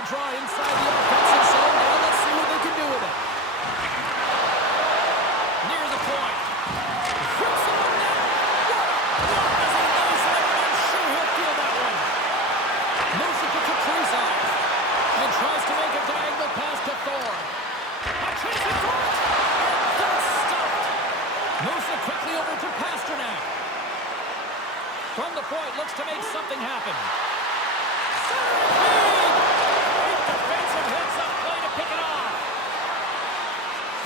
the draw inside the offensive zone. Now let's see what they can do with it. Near the point. Hits it on net. What does he lose it? I'm sure he'll feel that one. Moves it to Kaprizov. And tries to make a diagonal pass to Thor. A chance at Thor. And that's stopped. Moves it quickly over to Pasternak. From the point, looks to make something happen. Great defensive heads-up play to pick it off.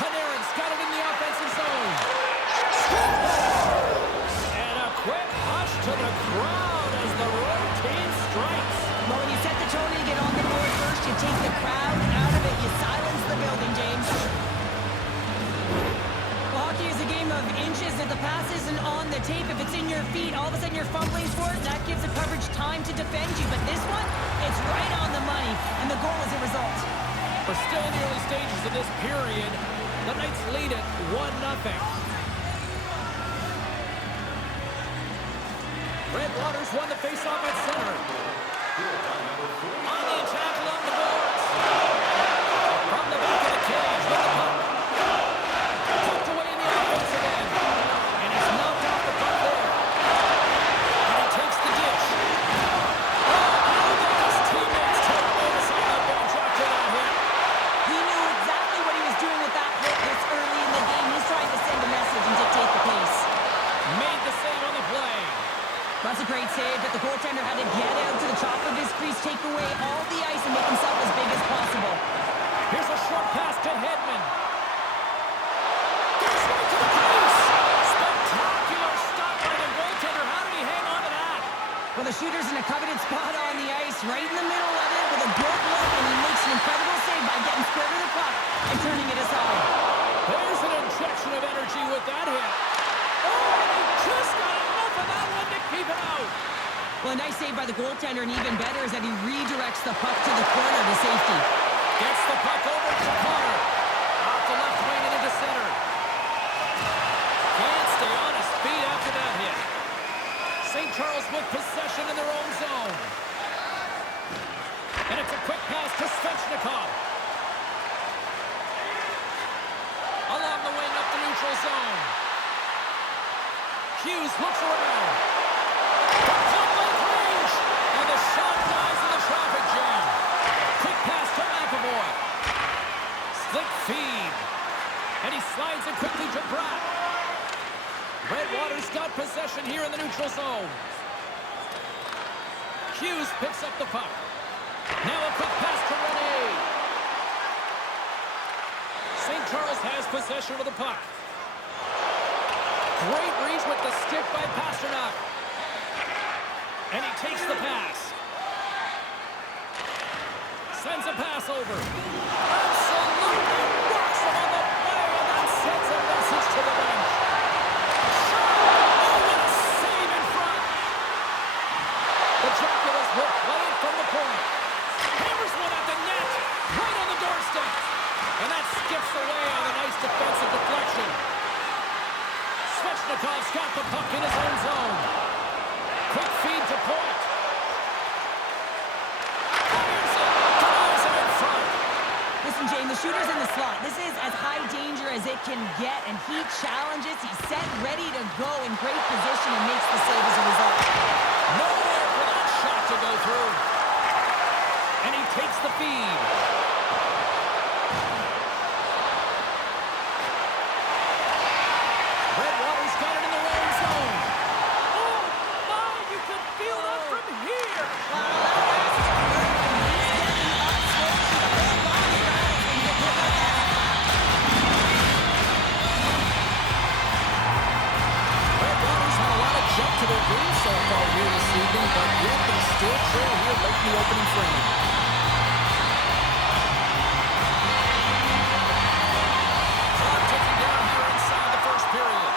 Panarin's got it in the offensive zone. And a quick hush to the crowd as the road team strikes. Well, when you set the tone and you get on the board first, you take the crowd out of it. You silence the building, James. Well, hockey is a game of inches. If the pass isn't on the tape, if it's in your feet, all of a sudden you're fumbling for it, and that gives the coverage time to defend you. But this one, it's right on the money, and the goal is a result. We're still in the early stages of this period. The Knights lead it 1-0. Red Waters won the faceoff at center. On the attack along the boards. From the back of the cage with the puck. Tucked away in the offensive end. And he's knocked off the puck there. And he takes the dish. Oh, his teammates take notice on the bench after that hit. He knew exactly what he was doing with that hit this early in the game. He's trying to send a message and dictate the pace. Made the save on the play. That's a great save, but the goaltender had to get out to the top of his crease, take away all the ice, and make himself as big as possible. Here's a short pass to Hedman. Goes right to the crease. Spectacular stop by the goaltender. How did he hang on to that? Well, the shooter's in a coveted spot on the ice, right in the middle of it, with a good look, and he makes an incredible save by getting square to the puck and turning it aside. There's an injection of energy with that hit. Oh, and he just got enough of that one to keep it out. Well, a nice save by the goaltender, and even better is that he redirects the puck to the corner to safety. Gets the puck over to Connor. Off the left wing and into center. Can't stay on his feet after that hit. St. Charles with possession in their own zone. And it's a quick pass to Svechnikov. Along the wing up the neutral zone. Hughes looks around. Point range. And the shot dies in the traffic jam. Quick pass to McAvoy. Slick feed. And he slides it quickly to Bratt. Red Waters got possession here in the neutral zone. Hughes picks up the puck. Now a quick pass to Rene. St. Charles has possession of the puck. Great reach with the stick by Pasternak. And he takes the pass. Sends a pass over. Absolutely rocks him on the play, and that sends a message to the bench. Oh, what a save in front. The Dracula's will play it from the point. Hammers one at the net. Right on the doorstep. And that skips away on a nice defensive deflection. Svechnikov's got the puck in his own zone. Quick feed to point. Fires it. Denies it in front. Listen, Jane, the shooter's in the slot. This is as high danger as it can get, and he challenges. He's set, ready to go in great position, and makes the save as a result. Nowhere for that shot to go through. And he takes the feed. Red Waters got it in their own zone. Oh, my, you can feel that from here. Red Waters had a lot of jump to their game so far here this evening, but yet they still trail here late in the opening frame. Clock ticking down here inside the first period.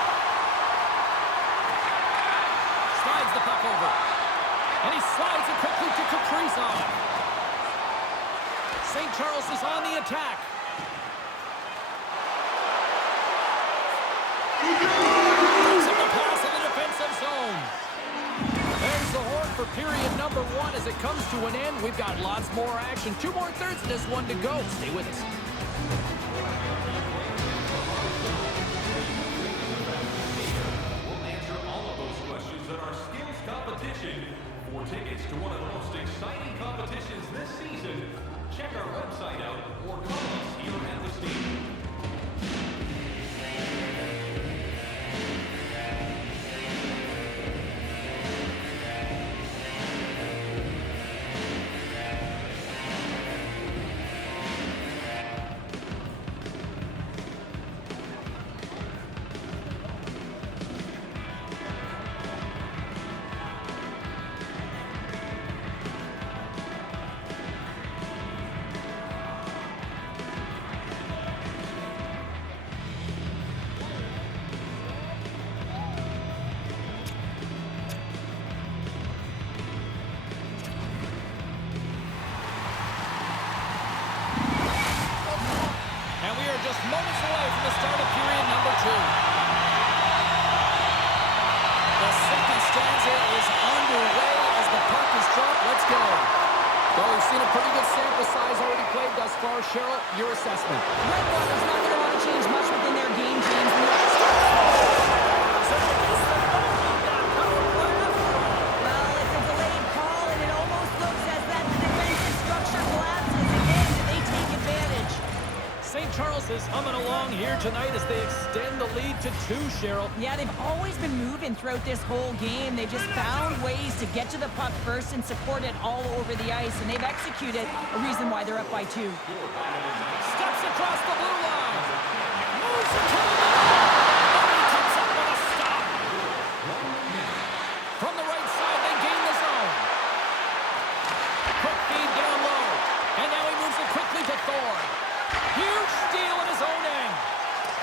Slides the puck over. And he slides it quickly to Kaprizov. St. Charles is on the attack. Gives him the pass in the defensive zone. There's the horn for period number 1 as it comes to an end. We've got lots more action. 2 more thirds in this one to go. Stay with us. We'll answer all of those questions in our skills competition. For tickets to one of the most exciting competitions this season, check our website out or call us here at the stadium. Just moments away from the start of period number 2. The second stanza is underway as the puck is dropped. Let's go. Well, we've seen a pretty good sample size already played thus far. Cheryl, your assessment. Redwater's not going to want to change much within their game, James. Well, it's a delayed call, and it almost looks as that the defensive structure collapses again. Do they take advantage? St. Charles is humming along here tonight as they extend the lead to 2, Cheryl. Yeah, they've always been moving throughout this whole game. They've just found ways to get to the puck first and support it all over the ice, and they've executed a reason why they're up by 2. Steps across the blue line. Moves it to the middle. He comes up with a stop. From the right side, they gain the zone. Quick feed down low. And now he moves it quickly to Thorne. Huge steal at his own end.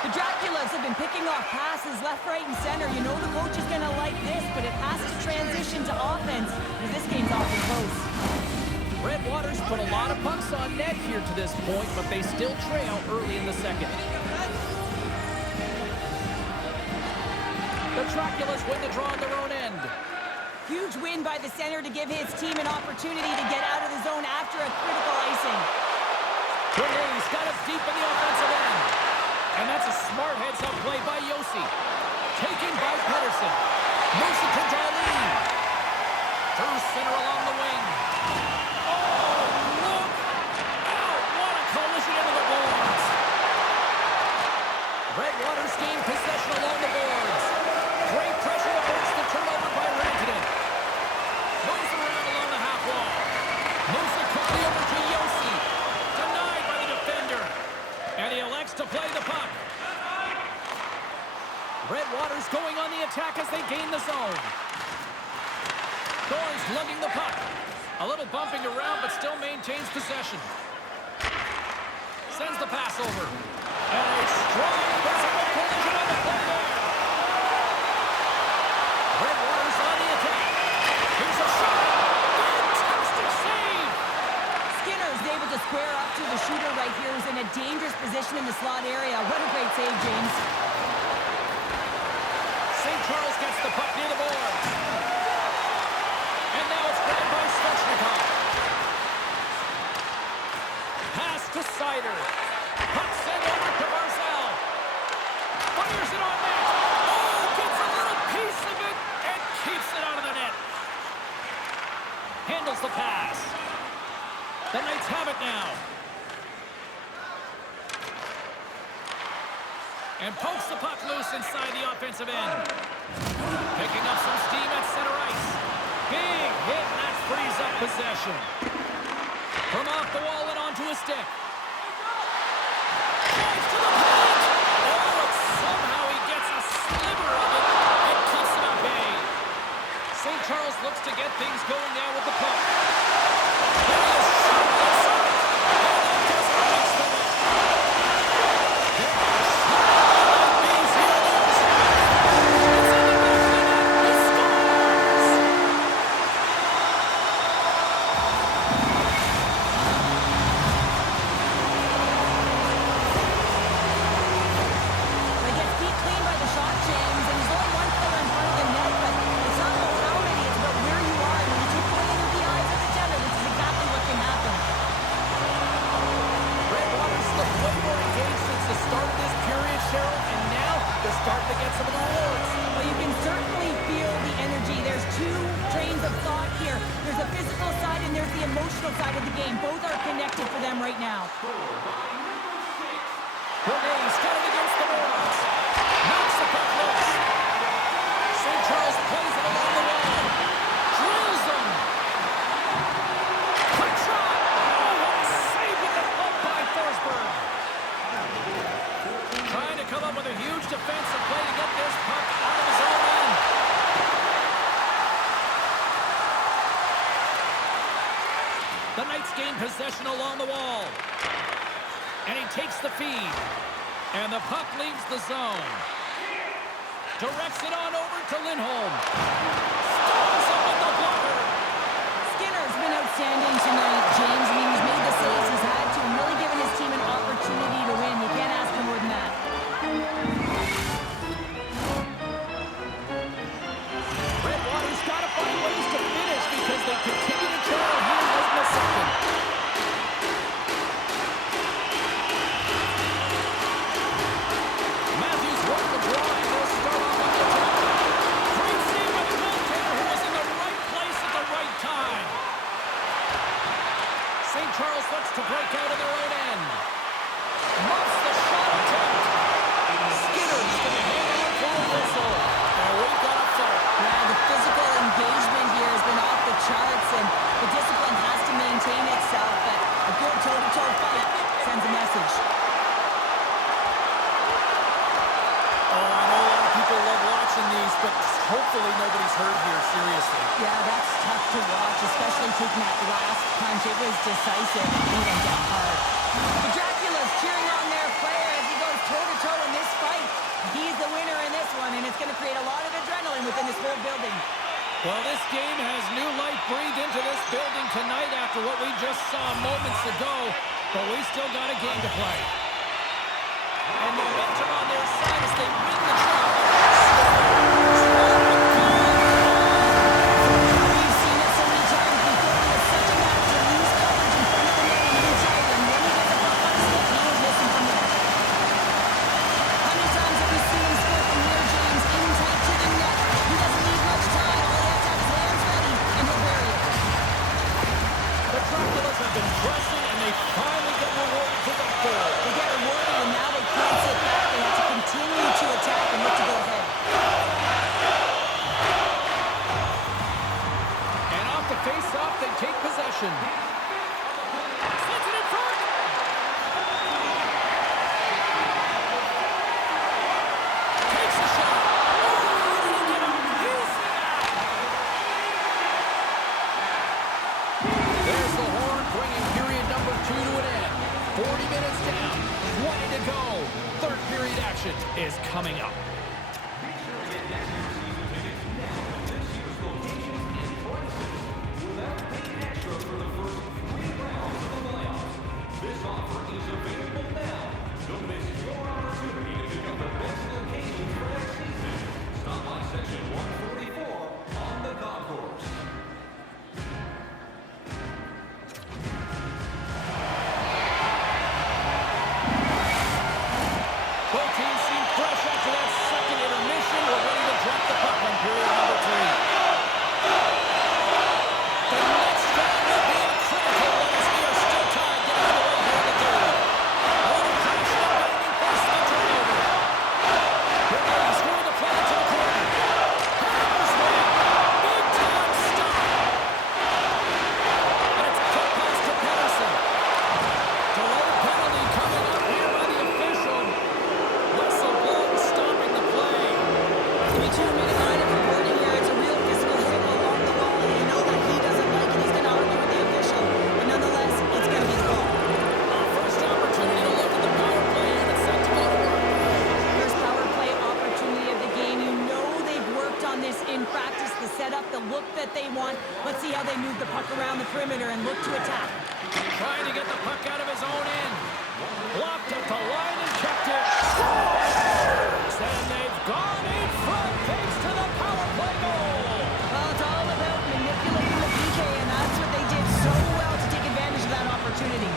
The Draculas have been picking off passes left, right, and center. You know the coach is going to like this, but it has to transition to offense because this game's awfully close. Redwater's put a lot of pucks on net here to this point, but they still trail early in the second. The Draculas win the draw on their own end. Huge win by the center to give his team an opportunity to get out of the zone after a critical icing. He's got us deep in the offensive end. And that's a smart heads-up play by Yossi. Taken by Pedersen. Moves it to Darlene. Through center along the wing. Oh, look out. What a collision into the boards. Redwater's gain possession along the boards. Great pressure to force the turnover by Rantanen. Moves it around along the half wall. Moves it quickly over to Yossi. Denied by the defender. And he elects to play the puck. Redwater's going on the attack as they gain the zone. Thorne's lugging the puck. A little bumping around, but still maintains possession. Sends the pass over. And a strong physical collision on the play there. Redwater's on the attack. Here's a shot. Fantastic save. Skinner's able to square up to the shooter right here, who's in a dangerous position in the slot area. What a great save, James. St. Charles gets the puck near the boards. And now it's grabbed by Svechnikov. Pass to Sider. Puck sent over to Barzal. Fires it on net. Oh, gets a little piece of it and keeps it out of the net. Handles the pass. The Knights have it now. And pokes the puck loose inside the offensive end. Picking up some steam at center ice. Big hit, and that frees up possession. From off the wall and onto a stick. Drives to the point. Oh, and somehow he gets a sliver of it and keeps it at bay. St. Charles looks to get things going now with the puck. There he is, shot inside. And that doesn't reach the net. There is here. There's a physical side and there's the emotional side of the game. Both are connected for them right now. Rene started against the boards. Knocks the puck loose. St. Charles plays it along the wall. Drills them. Quick shot. Oh, what a save with the glove by Forsberg. Trying to come up with a huge defensive play to get this puck out of his own end. The Knights gain possession along the wall. And he takes the feed. And the puck leaves the zone. Directs it on over to Lindholm. Stops him with the blocker. Skinner's been outstanding tonight, James. I mean, he's made the saves he's had to and really given his team an opportunity to win. You can't ask for more than that. Redwater's got to find ways to finish because they continue to trail here late in the second. Matthews worked the draw and will start off on the attack. Great save by the goaltender who was in the right place at the right time. St. Charles looks to break out of their own end. Muffs the shot attempt. Skinner's going to hang on for a whistle. And we've got a fight. Yeah, the physical engagement here has been off the charts, and the discipline has to maintain itself, but a good toe-to-toe fight sends a message. Oh, I know a lot of people love watching these, but hopefully nobody's hurt here, seriously. Yeah, that's tough to watch, especially taking that last punch. It was decisive and beat him down hard. The Dracula's cheering on their player as he goes toe-to-toe in this fight. He's the winner in this one, and it's going to create a lot of adrenaline within this whole building. Well, this game has new life breathed into this building tonight after what we just saw moments ago, but we still got a game to play. And momentum on their side as they win the draw. We've seen it so many times before. He has such a knack to lose coverage in front of the net and inside, and when he gets a puck on his stick, he is missing from there. How many times have we seen him score from here, James, in tight to the net? He doesn't need much time. All he has to have his hands ready, and he'll bury it. The Draculas have been pressing, and they finally get rewarded to the full. They get rewarded, and now they can't sit back. They have to continue to attack and look to go ahead. And off the face-off, they take possession. Sends it in front. Takes a shot. Oh, he didn't get him. He's There's the horn, bringing period number 2 to an end. 40 minutes down, 20 to go. Third period action is coming up. This offer is available now. Don't miss your opportunity to pick up the best locations for next season. Stop by section 144 on the concourse. Both teams seem fresh after that second intermission. We're ready to drop the puck on period number 3. The next drive will be a critical one as we are still tied getting underway here in the third. A little crash and banging forces the turnover. Rene scoring the play into the corner. Hammers one. Big time stop. And it's a cut pass to Pedersen. Delayed penalty coming up here by the official. Whistle blown, stopping the play. To be 2-minute line of reporting here, it's a real physical hit along the wall, and you know that he doesn't like it. He's going to argue with the official, but nonetheless, it's going to be the call. Our first opportunity to look at the power play, and it's set to go to work. First power play opportunity of the game. You know they've worked on this in practice, the setup, the look that they want. Let's see how they move the puck around the perimeter and look to attack. Trying to get the puck out of his own end. Blocked at the line and kept it. Scores! And they've gone in front thanks to the power play goal. Well, it's all about manipulating the PK, and that's what they did so well to take advantage of that opportunity.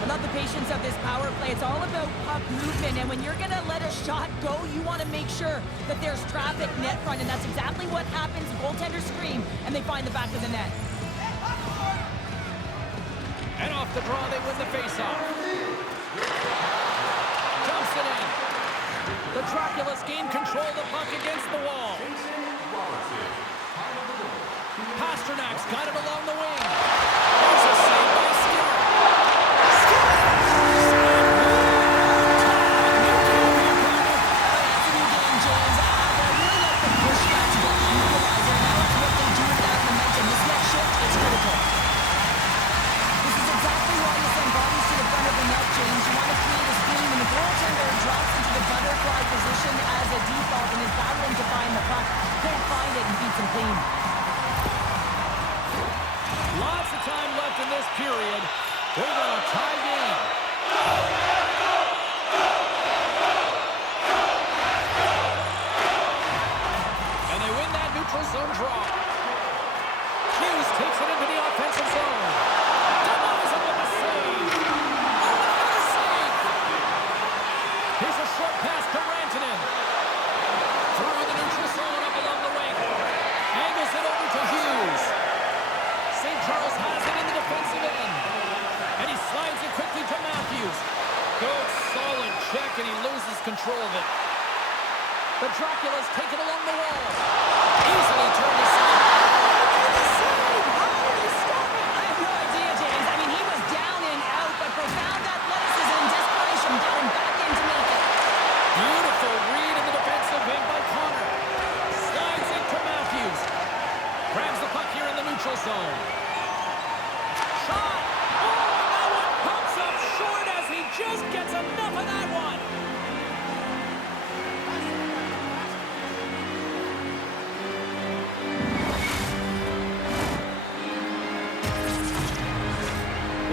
I love the patience of this power play. It's all about puck movement, and when you're going to let a shot go, you want to make sure that there's traffic net front, and that's exactly what happens. The goaltenders scream, and they find the back of the net. And off the draw, they win the faceoff. Dumps it in. The Draculas gain control of the puck against the wall. Pasternak's got it along the wing. There's a save by Skinner. Position as a default and is battling to find the puck. Can't find it and beats him clean. Lots of time left in this period. We're going to tie game. And they win that neutral zone draw. Hughes takes it into the offensive zone. Denies him with a save. Another save. Here's a short pass to Rantanen. Through the neutral zone up along the wing. Angles it over to Hughes. St. Charles has it in the defensive end. And he slides it quickly to Matthews. Good, solid check, and he loses control of it. The Draculas take it along the wall. Easily turned aside. I have no idea, James. I mean, he was down and out, but profound athleticism and desperation got him back in to make it. Beautiful read in the defensive end by Connor. Slides it to Matthews. Grabs the puck here in the neutral zone. Shot! Oh, that one pumps up short as he just gets enough of that one.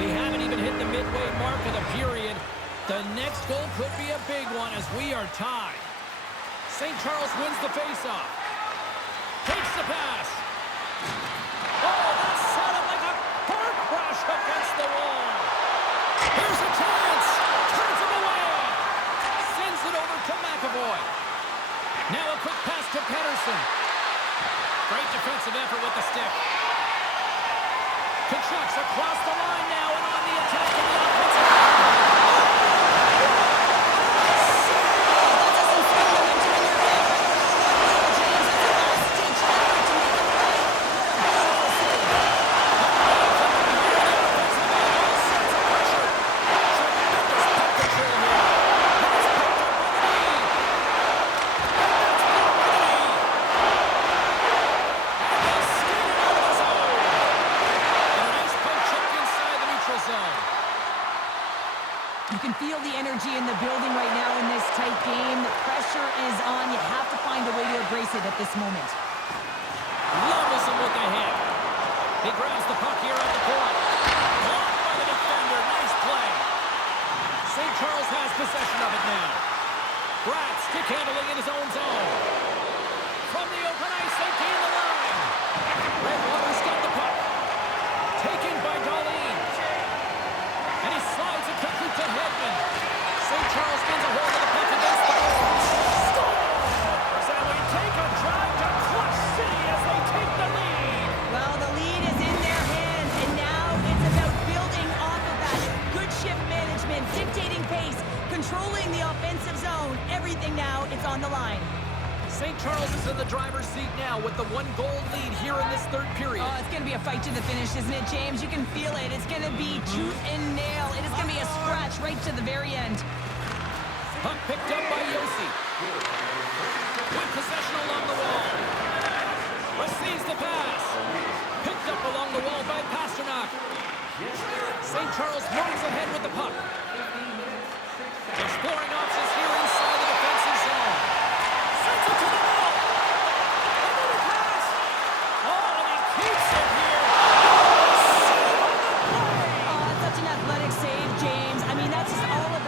We haven't even hit the midway mark of the period. The next goal could be a big one as we are tied. St. Charles wins the faceoff. Takes the pass. Oh, that sounded like a car crash against the wall. Here's a chance. Turns him away. Sends it over to McAvoy. Now a quick pass to Pettersson. Great defensive effort with the stick. Kachuk's across the line now and on the attack in the offensive zone. You can feel the energy in the building right now in this tight game. The pressure is on. You have to find a way to embrace it at this moment. Levels him with the hit. He grabs the puck here at the point. Blocked by the defender. Nice play. St. Charles has possession of it now. Bratt stick handling in his own zone. From the open ice, they gain the line. Redwater's got the puck. Taken by Darlene. And he slides it quickly to Hedman. St. Charles gets a hold of the puck against the boards. Scores! And we take a drive to Clutch City as they take the lead. Well, the lead is in their hands, and now it's about building off of that. Good shift management, dictating pace, controlling the offensive zone. Everything now, it's on the line. St. Charles is in the driver's seat now with the 1-goal lead here in this third period. Oh, it's going to be a fight to the finish, isn't it, James? You can feel it. It's going to be tooth and nail. It is going to be a scratch right to the very end. Puck picked up by Yossi. With possession along the wall. Receives the pass. Picked up along the wall by Pasternak. St. Charles moves ahead with the puck. Exploring options here inside the defensive zone. Sends it to the middle. Another pass. Oh, and he keeps it here. Oh, such an athletic save, James. I mean, that's just all of it.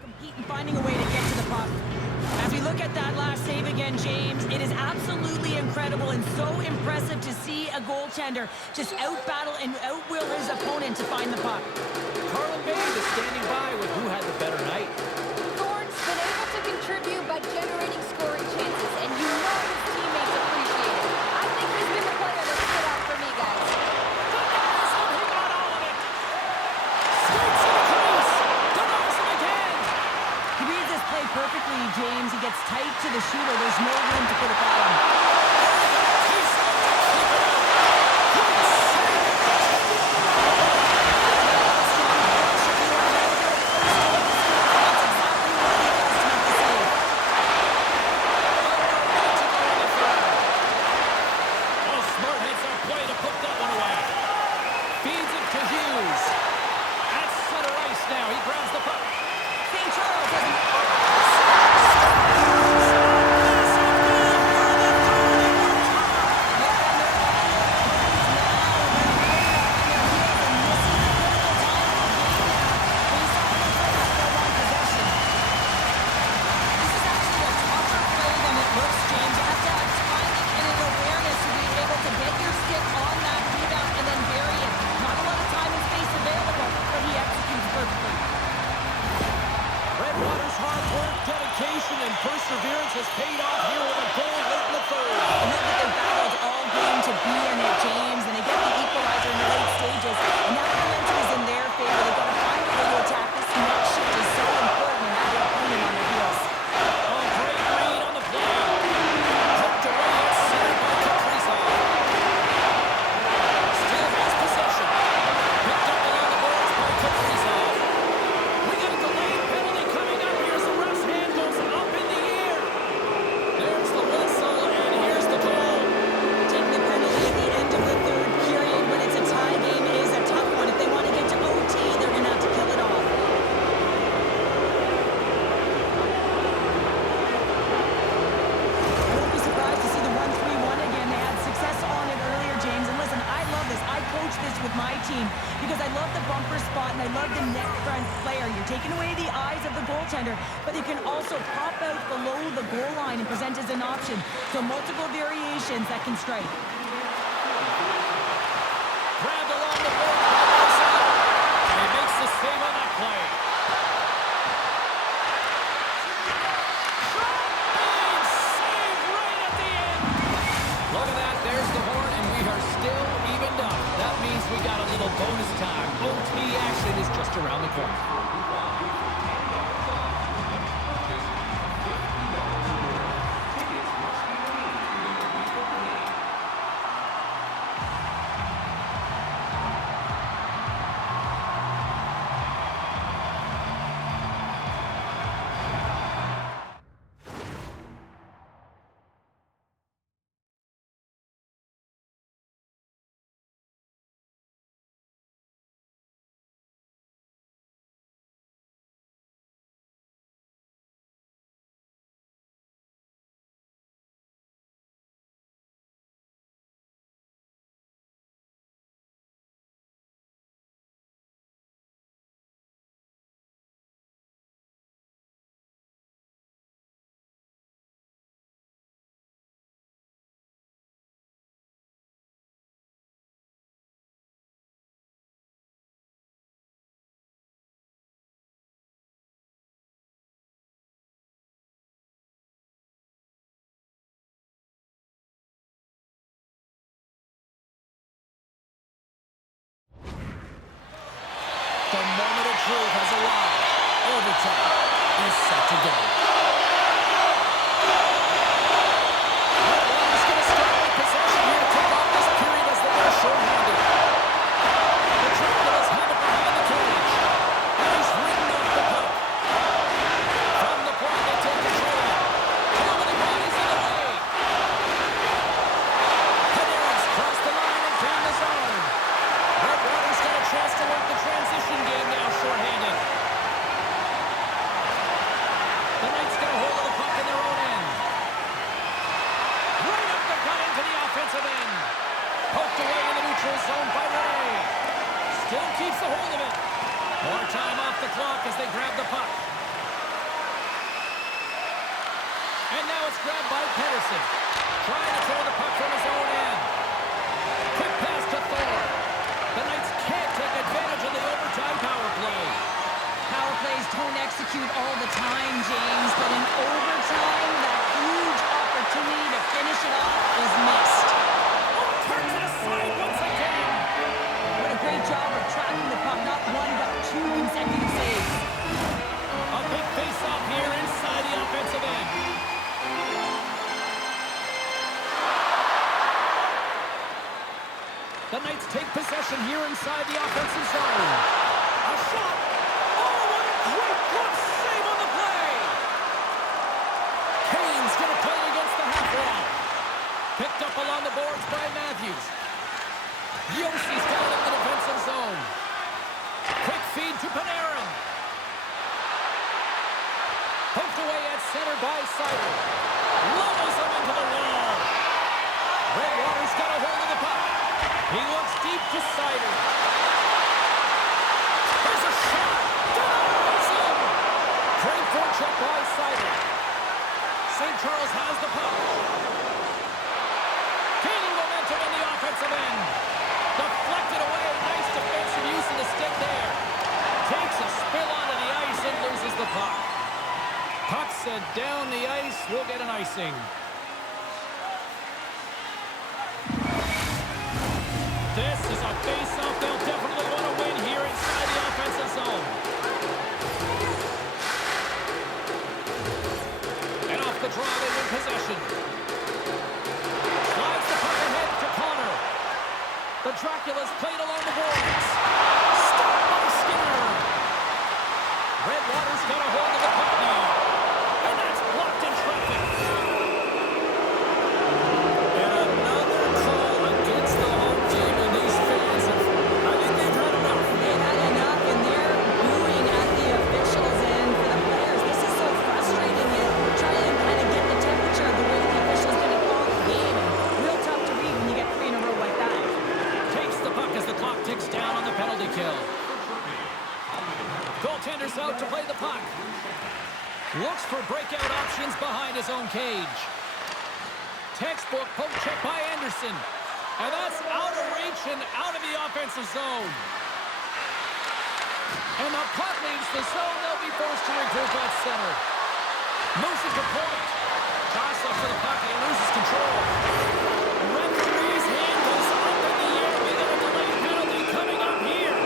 Compete and finding a way to get to the puck. As we look look at that last save again, James. It is absolutely incredible and so impressive to see a goaltender just out-battle and out-will his opponent to find the puck. Carlin Bay is standing by with who had the better night. Thorne's been able to contribute by generating scoring chances, and you know his teammates appreciate it. I think he's been the player that stood out for me, guys. He got all of it. Scoops in the crease. Denies him again. He reads this play perfectly, James. He gets tight to the shooter. There's no room to put it by him. Perseverance has paid off here with a goal late in the third. I know that they battled all game to be in it, James, and they get the equalizer in the late stages. And now the momentum is in their favor. They've got to find a way to attack. This next shift is so important and have their opponent on their heels. Oh, great read on the play. Hooked away at center by Kaprizov. Still has possession. Picked up along the boards by Kaprizov. We got a delayed penalty coming up. Here's the ref's hand goes up in the air. There's the whistle, and here's the goal. Taking the penalty at the end of the third period when it's a tie game is a tough one. If they want to get to OT, they're going to have to kill it off. I won't be surprised to see the 1-3-1 again. They had success on it earlier, James. And listen, I love this. I coach this with my team because I love the bumper spot and I love the net front player. You're taking away the eyes of the goaltender, but you can also pop out below the goal line and present as an option. So multiple variations that can strike. Grabbed along the board by Marcel. And he makes the save on that play. Big save right at the end. Look at that. There's the horn, and we are still evened up. That means we got a little bonus time. OT action is just around the corner. The moment of truth has arrived. Overtime is set to go. Rd1 is going to start with possession here to kick off this period as they are short-handed. The Dracula's have it behind the cage. And he's ridden off the puck. From the point, they take control. How many bodies in the way? Panarin's crossed the line and gained the zone. Rd1's got a chance to work the transition game now, short-handed. The And now it's grabbed by Pedersen. Trying to clear the puck from his own end. Quick pass to Thor. The Knights can't take advantage of the overtime power play. Power plays don't execute all the time, James, but in overtime, that huge opportunity to finish it off is missed. Oh, turns it aside once again. What a great job of tracking the puck, not one, but two consecutive saves. A big face-off here inside the offensive end. The Knights take possession here inside the offensive zone. A shot. Oh, what a great glove save on the play. Kane's going to play it against the half wall. Picked up along the boards by Matthews. Yossi's got it in the defensive zone. Quick feed to Panarin. Poked away at center by Sider. Levels him into the wall. Redwater's got a hold of the puck. He looks deep to Sider. There's a shot. Denies him. Great forecheck by Sider. St. Charles has the puck. Gaining momentum on the offensive end. Deflected away. Nice defensive use of the stick there. Takes a spill onto the ice and loses the puck. Puck sent down the ice. We'll get an icing. This is a face-off they'll definitely want to win here inside the offensive zone. And off the draw, they win possession. Slides the puck ahead to Connor. The Dracula's played along the boards. Stopped by Skinner. Redwater's got a hold of the puck now. And that's blocked in traffic. And another call against the home team, and these fans have, I think they've had enough. They've had enough, and they're booing at the officials and for the players. This is so frustrating. You try and kind of get the temperature of the way the officials going to call the game. And real tough to read when you get 3 in a row like that. Takes the puck as the clock ticks down on the penalty kill. Goaltender's out to play the puck. Looks for breakout options behind his own cage. Textbook poke check by Anderson. And that's out of reach and out of the offensive zone. And the puck leaves the zone. They'll be forced to regroup at center. Moves it to point. Toss up for the puck. He loses control. Referee's hand goes up in the air. We got a delayed penalty coming up here.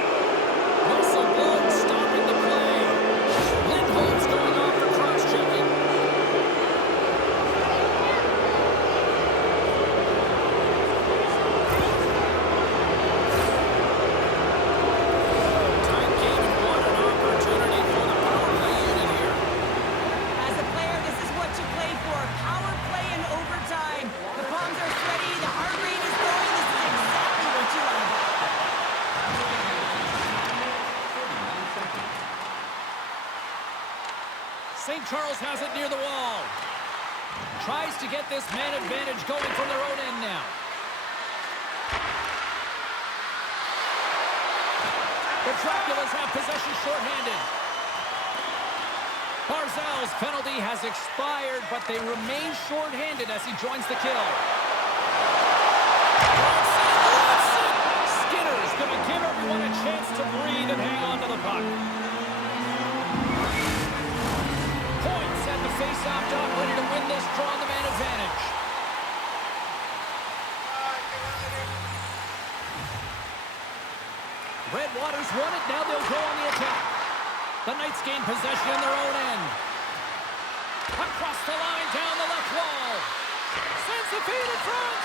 Whistle blown, stopping the play. Lindholm's going off for cross-checking. Time game, and what an opportunity for the power play unit here. As a player, this is what you play for. Power play in overtime. The palms are sweaty. The heart rate is going. This is exactly what you want. St. Charles has it near the wall. Tries to get this man advantage going from their own end now. The Draculas have possession shorthanded. Barzal's penalty has expired, but they remain shorthanded as he joins the kill. Skinner's going to give everyone a chance to breathe and hang on to the puck. Points at the face-off dot, ready to win this draw on the man advantage. Redwater's won it, now they'll go on the attack. The Knights gain possession in their own end. Across the line, down the left wall. Sends the feed in front.